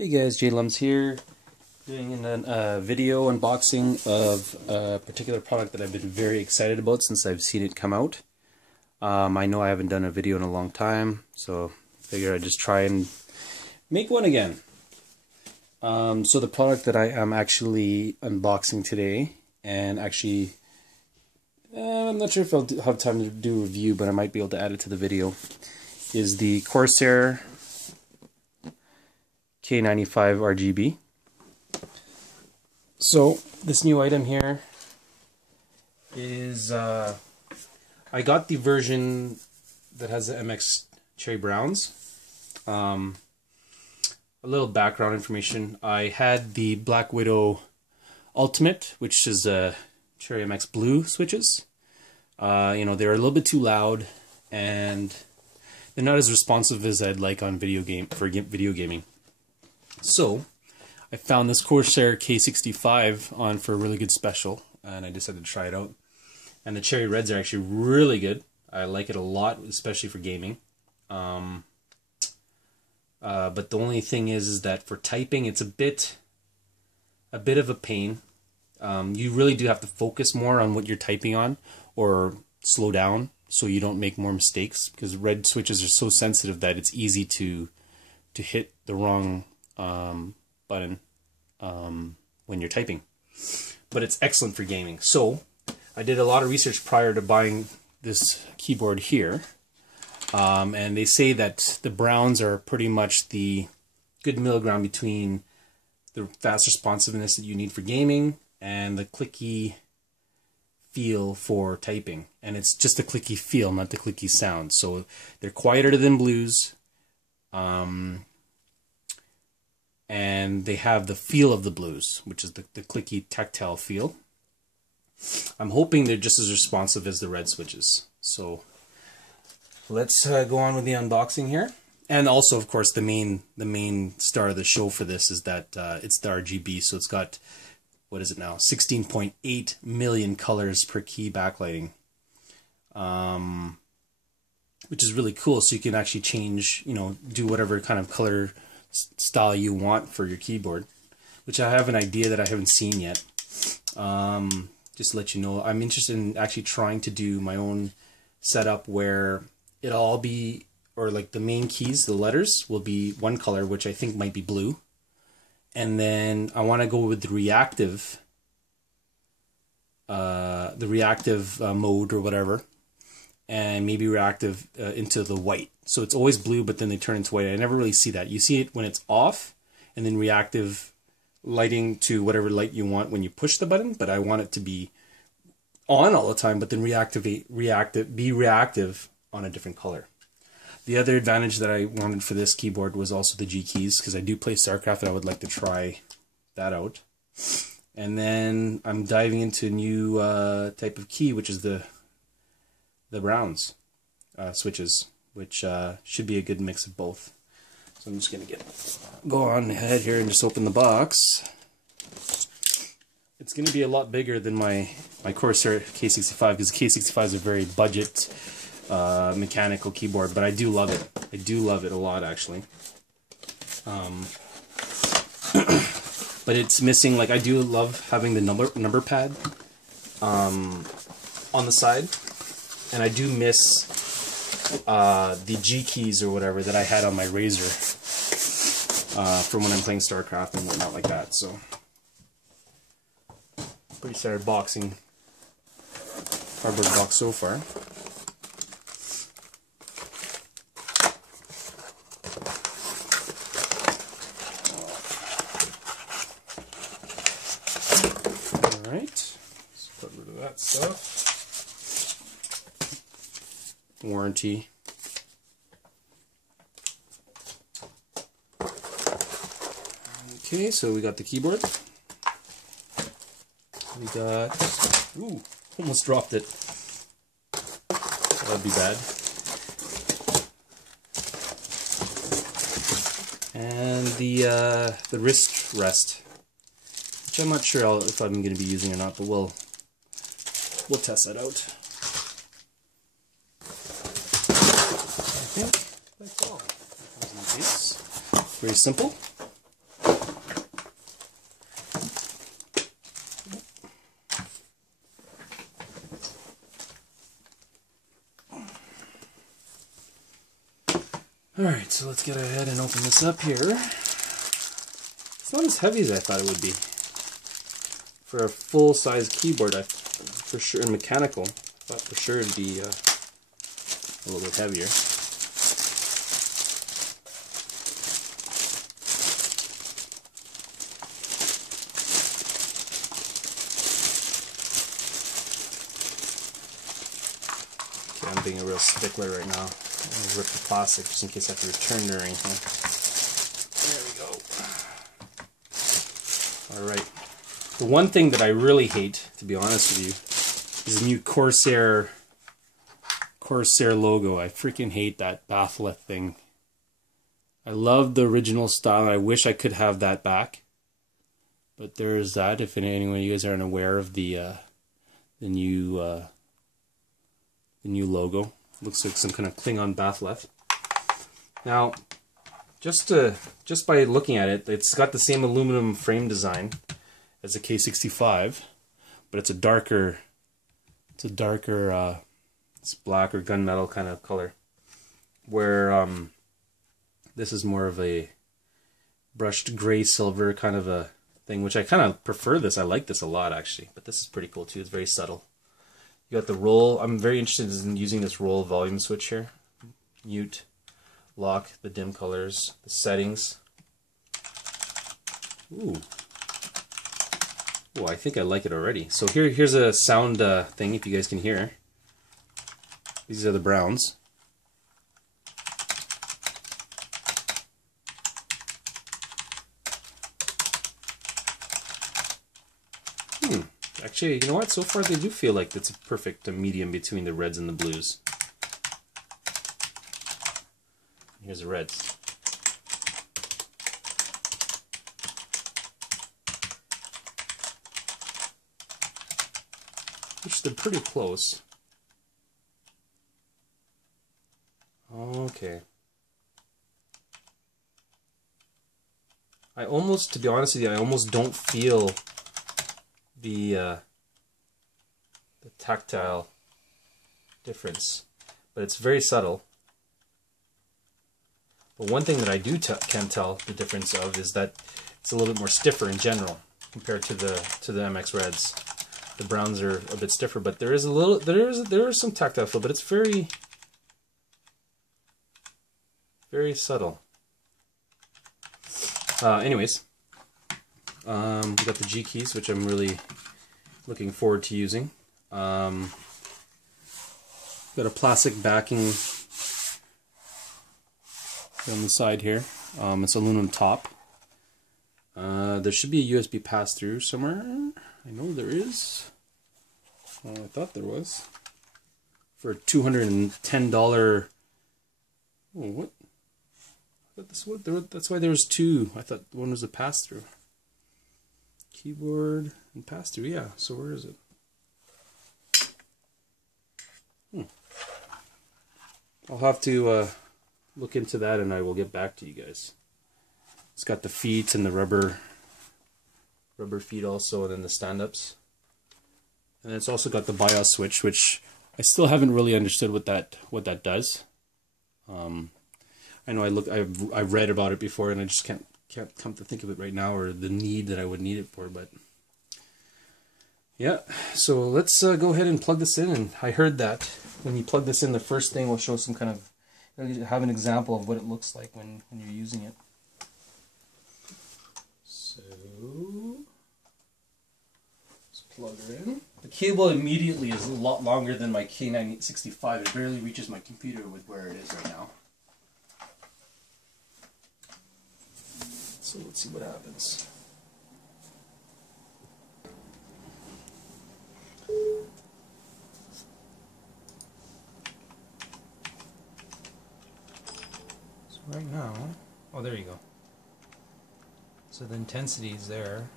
Hey guys, JLums here, doing a video unboxing of a particular product that I've been very excited about since I've seen it come out. I know I haven't done a video in a long time, so I figured I'd just try and make one again. So the product that I am actually unboxing today, and actually, I'm not sure if I'll have time to do a review, but I might be able to add it to the video, is the Corsair K95 RGB. So this new item here is I got the version that has the MX Cherry Browns. A little background information: I had the Black Widow Ultimate, which is Cherry MX Blue switches. You know, they're a little bit too loud and they're not as responsive as I'd like on video gaming. So I found this Corsair K65 on for a really good special, and I decided to try it out. And the cherry reds are actually really good. I like it a lot, especially for gaming. But the only thing is that for typing, it's a bit of a pain. You really do have to focus more on what you're typing on, or slow down so you don't make more mistakes, because red switches are so sensitive that it's easy to hit the wrong button when you're typing. But it's excellent for gaming. So I did a lot of research prior to buying this keyboard here, and they say that the browns are pretty much the good middle ground between the fast responsiveness that you need for gaming and the clicky feel for typing. And it's just the clicky feel, not the clicky sound. So they're quieter than blues, and they have the feel of the blues, which is the clicky tactile feel. I'm hoping they're just as responsive as the red switches. So let's go on with the unboxing here. And also, of course, the main star of the show for this is that it's the RGB. So it's got, what is it now, 16.8 million colors per key backlighting, which is really cool. So you can actually change, you know, do whatever kind of color style you want for your keyboard, which I have an idea that I haven't seen yet. Just to let you know, I'm interested in actually trying to do my own setup where it'll all be, or like the main keys, the letters will be one color, which I think might be blue, and then I want to go with the reactive mode or whatever, and maybe reactive into the white. So it's always blue, but then they turn into white. I never really see that. You see it when it's off, and then reactive lighting to whatever light you want when you push the button, but I want it to be on all the time, but then be reactive on a different color. The other advantage that I wanted for this keyboard was also the G keys, because I do play StarCraft and I would like to try that out. And then I'm diving into a new type of key, which is the browns switches, which should be a good mix of both. So I'm just going to go on ahead here and just open the box. It's going to be a lot bigger than my Corsair K65, because the K65 is a very budget mechanical keyboard, but I do love it. I do love it a lot, actually. But it's missing, like, I do love having the number pad on the side, and I do miss the G keys or whatever that I had on my Razer from when I'm playing StarCraft and whatnot like that. So pretty standard cardboard box so far. All right, let's put rid of that stuff. Warranty. Okay, so we got the keyboard. We got, ooh, almost dropped it. That'd be bad. And the wrist rest, which I'm not sure if I'm going to be using or not, but we'll test that out. I think that's all. Very simple. Alright, so let's get ahead and open this up here. It's not as heavy as I thought it would be. For a full-size keyboard, for sure, and mechanical, I thought for sure it'd be a little bit heavier. Okay, I'm being a real stickler right now. I'm going to rip the plastic just in case I have to return it or anything. There we go. Alright. The one thing that I really hate, to be honest with you, is the new Corsair logo. I freaking hate that batholith thing. I love the original style, and I wish I could have that back. But there is that, if anyone of you guys aren't aware of the new logo. Looks like some kind of Klingon batholith. Now, just by looking at it, it's got the same aluminum frame design as a K65, but it's a darker, it's black or gunmetal kind of color, where this is more of a brushed gray silver kind of a thing, which I kind of prefer this. I like this a lot actually, but this is pretty cool too. It's very subtle. You got the roll. I'm very interested in using this roll volume switch here. Mute, lock, the dim colors, the settings. Ooh. Oh, I think I like it already. So here's a sound thing, if you guys can hear. These are the browns. Actually, you know what? So far they do feel like it's a perfect medium between the reds and the blues. Here's the reds. Which they're pretty close. Okay. I almost, to be honest with you, I almost don't feel the tactile difference, but it's very subtle. But one thing that I can tell the difference of is that it's a little bit more stiffer in general compared to the MX Reds. The browns are a bit stiffer, but there is some tactile feel, but it's very subtle. Anyways, we got the G keys, which I'm really looking forward to using. Got a plastic backing on the side here. It's aluminum top. There should be a USB pass-through somewhere. I know there is. I thought there was. For a $210. Oh, what? That's why there was two. I thought one was a pass-through. Keyboard and pass-through. Yeah. So where is it? I'll have to look into that, and I will get back to you guys. It's got the feet and the rubber feet also, and then the stand-ups. And it's also got the BIOS switch, which I still haven't really understood what that does. I know I've read about it before, and I just can't come to think of it right now, or the need that I would need it for. But yeah, so let's go ahead and plug this in. And I heard that when you plug this in, the first thing will show some kind of, have an example of what it looks like when you're using it. So let's plug her in. The cable immediately is a lot longer than my K965. It barely reaches my computer with where it is right now. So let's see what happens. So right now, oh, there you go. So the intensity is there.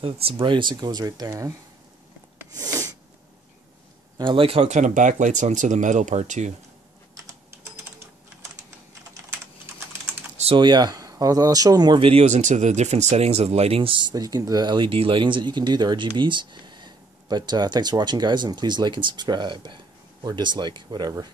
So that's the brightest it goes right there. And I like how it kind of backlights onto the metal part too. So yeah, I'll show more videos into the different settings of lightings that you can, the LED lightings that you can do, the RGBs. But thanks for watching, guys, and please like and subscribe. or dislike, whatever.